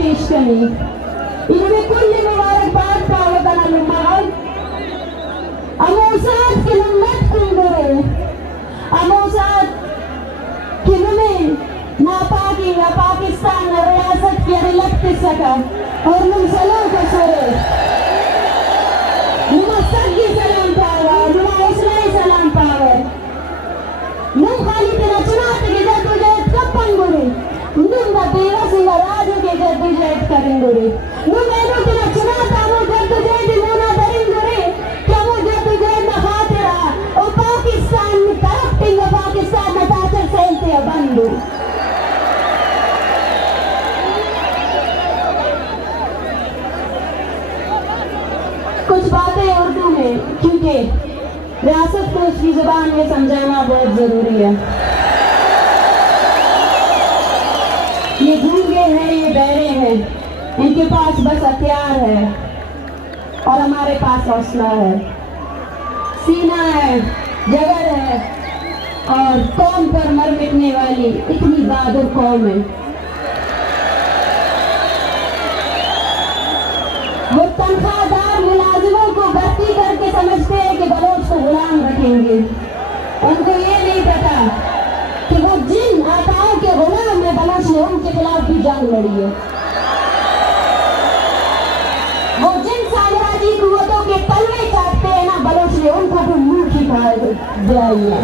پیش کنی اینو کل مبارکباد پاوطن المغرب اموسات کلمت کنگره اموسات کلمه ناپاکی و پاکستان ریاست کی رلکت سکا اور نمسلو کا سورے نما سگی سلام پاوا نما اسلائی سلام پاوا نم خالی تیرا چنات کے جد جد کب پنگوری نم با تیرا سنگا راجو کے جد جد کرنگوری نم اینو تیرا چنات آمو جد جد مونا درنگوری کیا مو جد جد نخاطرہ او پاکستان میں کرپٹنگ پاکستان میں تاچر سیلتے بندو کچھ باتیں اردو میں کیونکہ ریاست کو اس کی زبان میں سمجھانا بہت ضروری ہے. یہ گونگے ہیں یہ بہرے ہیں ان کے پاس بس ہتھیار ہے اور ہمارے پاس حوصلہ ہے سینہ ہے جگر ہے اور قوم پر مر مٹنے والی اتنی بہادر قوم ہے. وہ تنخواہ دار ملازموں کو بھرتی کر کے سمجھتے ہیں کہ بلوچ کو غلام رکھیں گے. ان کو یہ نہیں پتا کہ وہ جن آقاؤں کے غلام میں بلوچ نے ان کے خلاف بھی جنگ لڑی ہے. وہ جن سامراجی قوتوں کے پلوے چاٹتے ہیں نا بلوچ نے ان کو بھی منہ کی کھائے جائی ہے.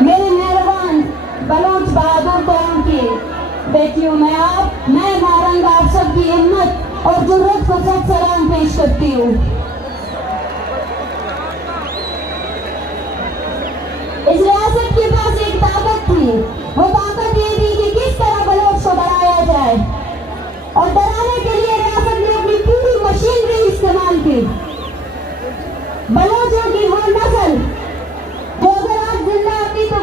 میرے مہربان بلوچ بہادر قوم کی بیٹیوں میں مارنگ آپ سب کی ہمت اور جرات کو سب سلام پیش کرتی ہوں. اس ریاست کے پاس ایک طاقت تھی وہ طاقت یہ تھی کہ کس طرح بلوچ کو ڈرایا جائے اور ڈرانے کے لیے ریاست نے اپنی پوری مشینری استعمال کی. بلوچوں کی وہ نسل جو اگر آج زندہ ہوتی تو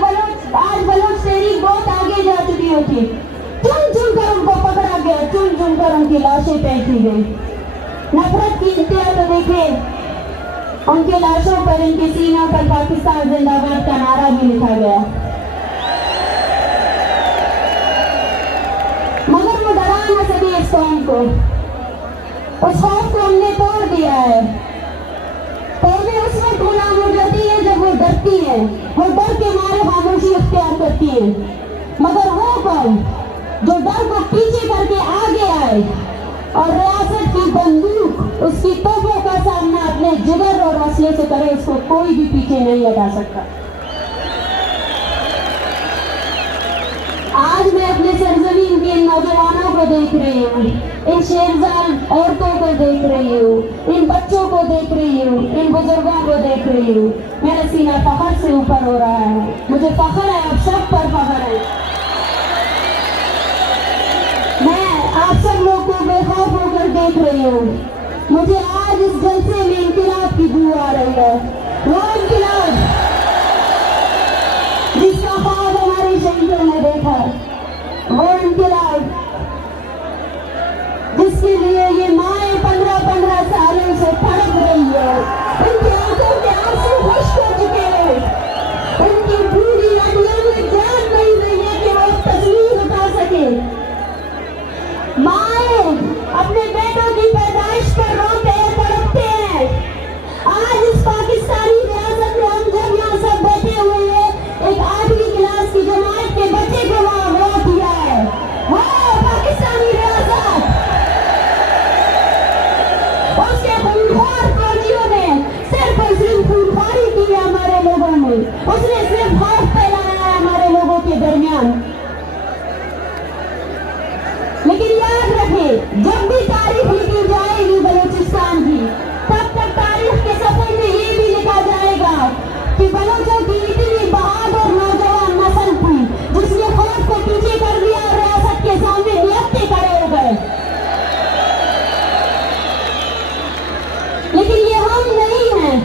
آج بلوچ تحریک بہت آگے جا چکی ہوتی. چن چن کر ان کو پکڑا گیا چن چن کر ان کی لاشیں پھینکی گئی. نفرت کی انتہا تو دیکھیں ان کی لاشوں پر ان کے سینوں پر پاکستان زندہ باد کا نعرہ بھی لکھا گیا. مگر وہ ڈرا نہ سکے اس قوم کو. اس خوف کو ہم نے توڑ دیا ہے. قومیں اس وقت غلام ہو جاتی ہیں جب وہ ڈرتی ہیں. وہ ڈر کے مارے خاموشی اختیار کرتی ہیں. مگر وہ قوم جو ڈر کو پیچھے کر کے آگے آئے اور ریاست کی بندوق اس کی توپوں کا سامنا اپنے جگر اور حوصلے سے کرے اس کو کوئی بھی پیچھے نہیں ہٹا سکتا. آج میں اپنے سرزمین کے ان نوجوانوں کو دیکھ رہی ہوں, ان شیرزاد عورتوں کو دیکھ رہی ہوں, ان بچوں کو دیکھ رہی ہوں, ان بزرگوں کو دیکھ رہی ہوں. میرا سینہ فخر سے اوپر ہو رہا ہے. مجھے فخر ہے, آپ سب پر فخر ہے. میں آپ سب لوگ کو بے خوف ہو کر دیکھ رہی ہوں. مجھے آج اس جلسے میں انقلاب کی بو آ رہی ہے. وہ انقلاب جس کا خواب ہمارے شہیدوں نے دیکھا, وہ انقلاب جس کے لیے یہ مائیں 15 سالوں سے تڑپ رہی ہے. ان کی آنکھوں کے آنسو خشک ہو چکے ہیں. ان کی پوری ہڈیوں میں جان نہیں رہی ہے کہ وہ تصویر اٹھا سکے. مائیں اپنے بیٹوں کی پیدائش پر روتے ہیں, تڑپتے ہیں. آج اس پاکستانی ریاست میں ہم جب یہاں سب بیٹھے ہوئے ہیں, ایک 8ویں کلاس کی جماعت کے بچے کو وہاں ووٹ دیا ہے. وہ پاکستانی ریاست اس کے خونخوار فوجیوں نے صرف اور صرف خونخواری کی ہے ہمارے لوگوں میں. اس نے صرف خوف پھیلایا ہے ہمارے لوگوں کے درمیان. لیکن یاد رکھیں, جب بھی تاریخ لکھی جائے گی بلوچستان کی, تب تک تاریخ کے صفحے میں یہ بھی لکھا جائے گا کہ بلوچوں کی اتنی بہادر نوجوان نسل تھی جس نے خوف کو پیچھے کر دیا اور ریاست کے سامنے لپٹے کھڑے ہو گئے. لیکن یہ ہم نہیں ہیں,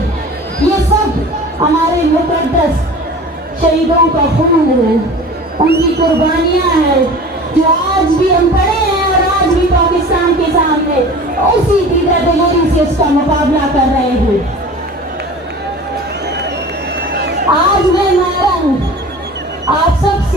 یہ سب ہمارے مقدس شہیدوں کا خون ہے, ان کی قربانیاں ہیں جو آج بھی ہم کھڑے ہیں اور آج بھی پاکستان کے سامنے اسی دیگر دلیری سے اس کا مقابلہ کر رہے ہیں. آج میں آپ سب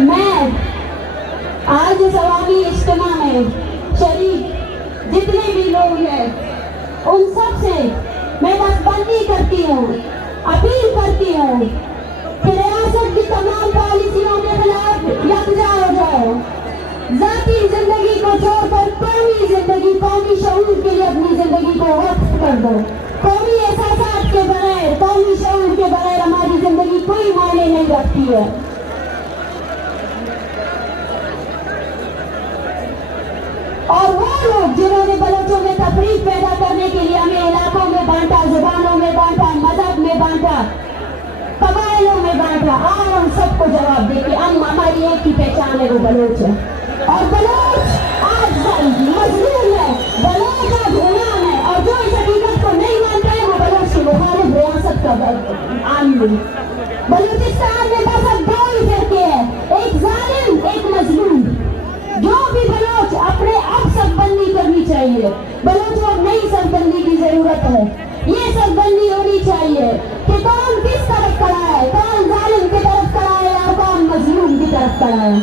میں آج اس عوامی اجتماع میں شریک جتنے بھی لوگ ہیں ان سب سے میں بس بندی کرتی ہوں، اپیل کرتی ہوں کہ ریاست کی تمام پالیسیوں کے خلاف یکجا ہو جاؤ، ذاتی زندگی کو چھوڑ کر قومی زندگی، قومی شعور کے لیے اپنی زندگی کو وقف کر دو۔ قومی احساسات کے بغیر، قومی شعور کے بغیر ہماری زندگی کوئی معنی نہیں رکھتی ہے۔ اور وہ لوگ جنہوں نے بلوچوں میں تفریق پیدا کرنے کے لیے ہمیں علاقوں میں بانٹا، زبانوں میں بانٹا، مذہب میں بانٹا، قبائلوں میں بانٹا، آج ہم سب کو جواب دے کہ ہم ہماری ایک ہی پہچان ہے، وہ بلوچ ہے۔ اور بلوچ آج مظلوم ہے، بلوچ آج غلام ہے، اور جو اس حقیقت کو نہیں مانتا ہے وہ بلوچ کی مخالف ریاست کا عامل ہے۔ بلوچستان میں بس اب دو ہی فرقے ہیں، ایک ظالم، ایک مظلوم۔ جو بھی بلوچ اپنے اب سب بندی کرنی چاہیے، بلوچ کو نئی سب بندی کی ضرورت ہے۔ یہ سب بندی ہونی چاہیے کہ کون کس طرف کھڑا ہے، کون ظالم کی طرف کھڑا ہے اور کون مظلوم کی طرف کھڑا ہے۔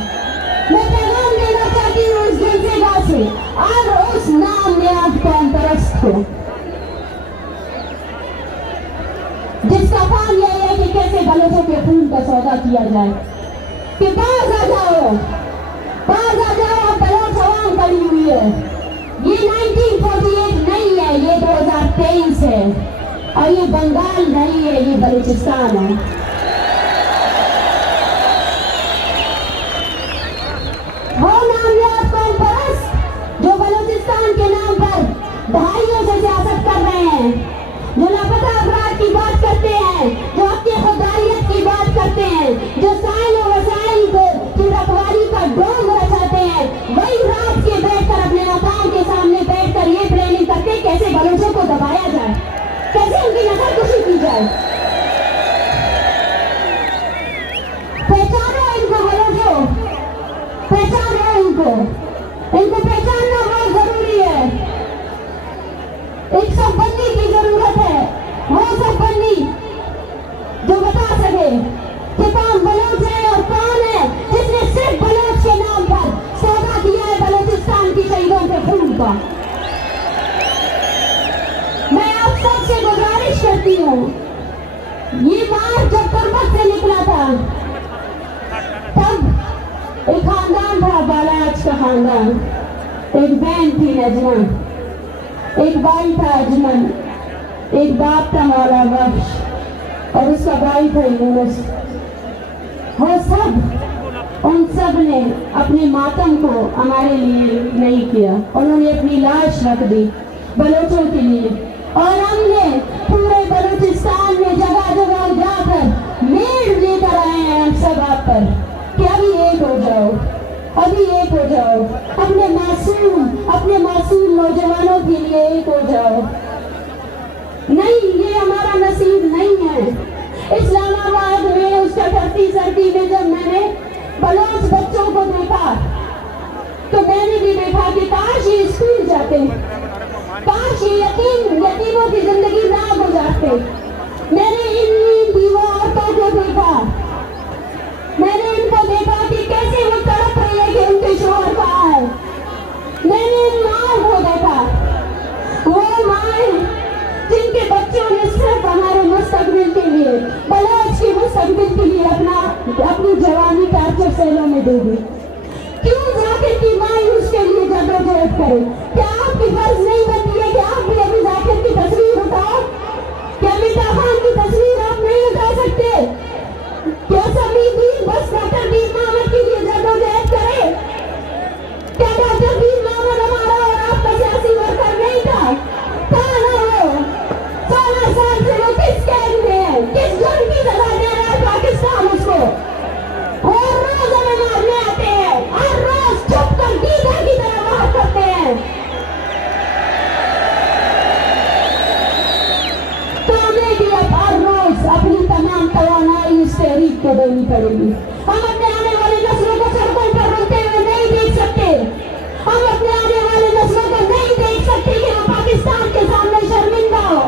میں پیغام دینا چاہتی ہوں اس جلسے گاہ سے اور اس نام نیاز قوم پرست کو، جس کا کام یہ ہے کہ کیسے بلوچوں کے خون کا سودا کیا جائے، کہ باز آ جاؤ، باز آ جاؤ، بلوچ عوام کھڑی ہوئی ہے۔ یہ 1948 نہیں ہے، یہ 2023 ہے، اور یہ بنگال نہیں ہے، یہ بلوچستان ہے۔ وہ نامیات قوم پرست جو بلوچستان کے نام پر دہائیوں سے سیاست کر رہے ہیں، جو لاپتہ افراد کی بات کرتے ہیں، جو اپنی خودداریت کی بات کرتے ہیں، جو سائل و وسائل کی رکھوالی کا ڈونگ رچاتے ہیں، وہی رات کے بیٹھ کر اپنے مقام کے سامنے بیٹھ کر یہ پلاننگ کرتے کیسے بلوچوں کو دبایا جائے، کیسے ان کی نسل کشی کی جائے۔ پہچانو ان کو بلوچوں، پہچانو ان کو پہچاننا بہت ضروری ہے۔ ایک سب بندی کی ضرورت ہے، وہ سب بندی جو بتا سکے کہ کون بلوچ ہے اور کون ہے جس نے صرف بلوچ کے نام پر سودا کیا ہے بلوچستان کی شہیدوں کے خون کا۔ میں آپ سب سے گزارش کرتی ہوں، یہ مارچ جب تربت سے نکلا تھا تب ایک خاندان تھا، بالاچ کا خاندان، ایک بہن تھی نجمہ، ایک بھائی تھا اجمل، ایک باپ تھا مولا بخش، اور اس کا بھائی تھا یونس۔ وہ سب، ان سب نے اپنے ماتم کو ہمارے لیے نہیں کیا، انہوں نے اپنی لاش رکھ دی بلوچوں کے لیے، اور ہم نے پورے بلوچستان میں جگہ جگہ جا کر میل لے کر آئے ہیں ہم سب آپ پر کہ ابھی ایک ہو جاؤ، ابھی ایک ہو جاؤ، اپنے معصوم نوجوانوں کے لیے ایک ہو جاؤ۔ نہیں، یہ ہمارا نصیب نہیں ہے۔ اسلام آباد میں اس کٹھتی سردی میں جب میں نے بلوچ بچوں کو دیکھا تو میں نے بھی دیکھا کہ کاش یہ اسکول جاتے، کاش یہ یتیموں کی زندگی نہ گزارتے۔ میں نے ان بیوہ عورتوں کو دیکھا، میں نے ان کو دیکھا کہ کیسے وہ تڑپ رہی ہے کہ ان کے شوہر کہاں ہے۔ میں نے ان ماں کو دیکھا، وہ مائیں جن کے بچوں نے صرف ہمارے مستقبل کے لیے، بلوچ کے مستقبل کے لیے اپنی جوانی ٹارچر سیلوں میں دے دی۔ کیوں ذاکر کی مایوس کے لیے جدوجہد کرے؟ کیا آپ کی فرض نہیں بنتی ہے کہ آپ بھی ابھی ذاکر کی تصویر اٹھاؤ؟ کیا مٹا خان کی تصویر آپ نہیں اٹھا سکتے؟ کیا سبھی دین بس ڈاکٹر دین محمد کے لیے جدوجہد کرے؟ کیا ڈاکٹر دین محمد ہمارا اور آپ کا سیاسی ورکر نہیں تھا؟ کہاں ہے وہ؟ 16 سال سے وہ کس قید میں ہے؟ کس جرم کی سزا دے رہا ہے پاکستان اس کو؟ ہر روز ہمیں مارنے آتے ہیں، ہر روز چھپ کر دیدہ کی طرح بات کرتے ہیں۔ تو ہمیں بھی اب ہر روز اپنی تمام توانائی اس تحریک کو دینی پڑے گی۔ ہم اپنے آنے والی نسلوں کو سڑکوں پر روتے ہوئے نہیں دیکھ سکتے، ہم اپنے آنے والی نسلوں کو نہیں دیکھ سکتے کہ وہ پاکستان کے سامنے شرمندہ ہو۔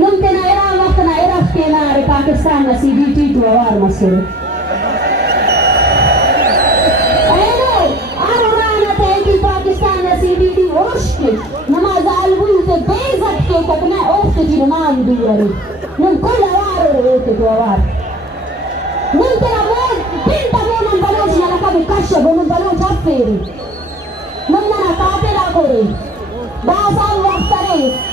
ممكن إيران وقتنا إيران كنا باكستان CBT توار مصر. أيلو أنا تهيكي باكستان CBT وشكي نماز عالبون تبيزك كي كنا أوفت جرمان دوري من كل وار رؤيت توار. ممكن أمور بنت أمور من بلوش نلقى بكشف ومن بلوش أفيري ممنا قاتل أقوري باسان وقتري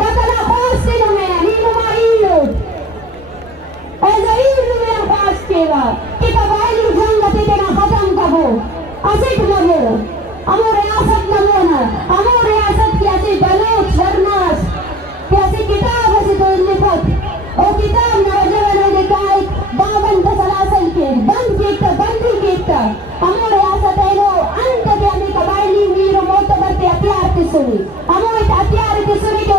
داخل خواست نمیا نیمه ایلود از ایلود من خواست کیوا که قبایلی جنگ تینا ختم کبو اسیت نبو امو ریاست نبونا امو ریاست کی اسی بلوچ ورناس کی اسی کتاب اسی تو لفت او کتاب نوجه ونوجه کائک باون تسلاسل کے بندی کیتا امو ریاست ایلو انت کے امی قبایلی میرو معتبر تے اتیار تی سنی امو ایت اتیار تی سنی کہ